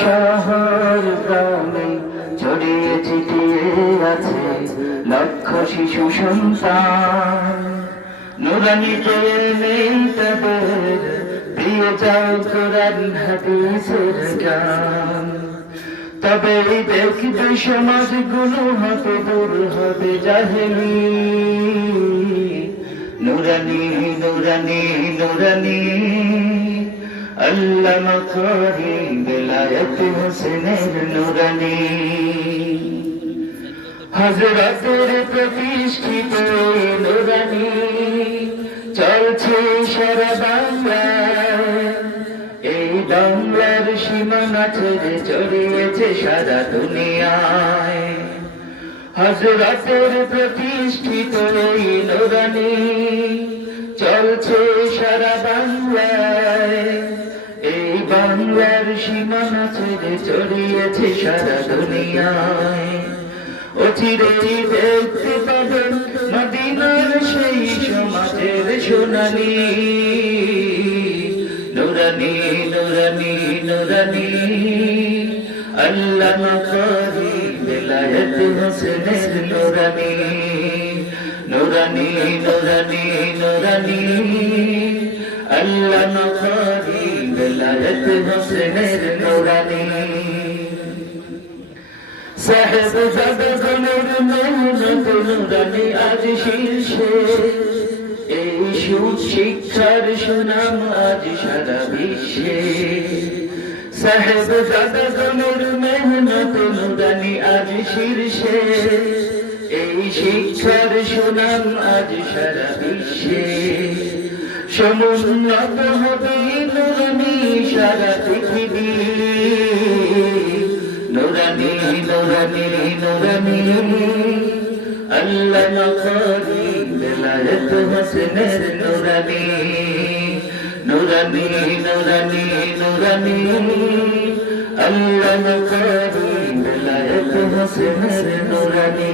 শহর গ্রামে ছড়িয়ে ছিটিয়ে আছে লক্ষ শিশু সন্তান, নুরানি নেই তাদের দিয়ে যাও কোরআন হাদিসের জ্ঞান। তবে দেখবে সমাজগুলো হতে দূর হবে জাহেলি। নুরানি নুরানি নুরানি আল্লামা করি বেলায়েত হোসেনের নুরানি। হযরতের প্রতিষ্ঠিত নুরানি চলছে সারা বাংলায়, এই বাংলার সীমানা ছেড়ে ছড়িয়েছে সারা দুনিয়ায়। হযরতের প্রতিষ্ঠিত এই নুরানি চলছে সারা বাংলায়, এই বাংলার সীমানা ছেড়ে ছড়িয়েছে সারা দুনিয়ায়। অচিরেই দেখতে পাবেন মদিনার সেই সমাজের সোনালি। নুরানি নুরানি নুরানি আল্লামা করি বেলায়েত হোসেনের নুরানি। নুরানি নুরানি নুরানি আল্লামা করি বেলায়েত হোসেনের নুরানি। সাহেবজাদাগণের মেহনত নুরানি আজ শীর্ষে, এই শিক্ষার সুনাম আজ সারা বিশ্বে। সাহেবজাদাগণের মেহনত নুরানি আজ শীর্ষে, এই শিক্ষার সুনাম আজ সারা বিশ্বে। সমুন্নত হবে নুরানি সারা পৃথিবী। নুরানি নুরানি নুরানি আল্লামা করি বেলায়েত হোসেনের নুরানি। নুরানি নুরানি নুরানি আল্লামা করি বেলায়েত হোসেনের নুরানি।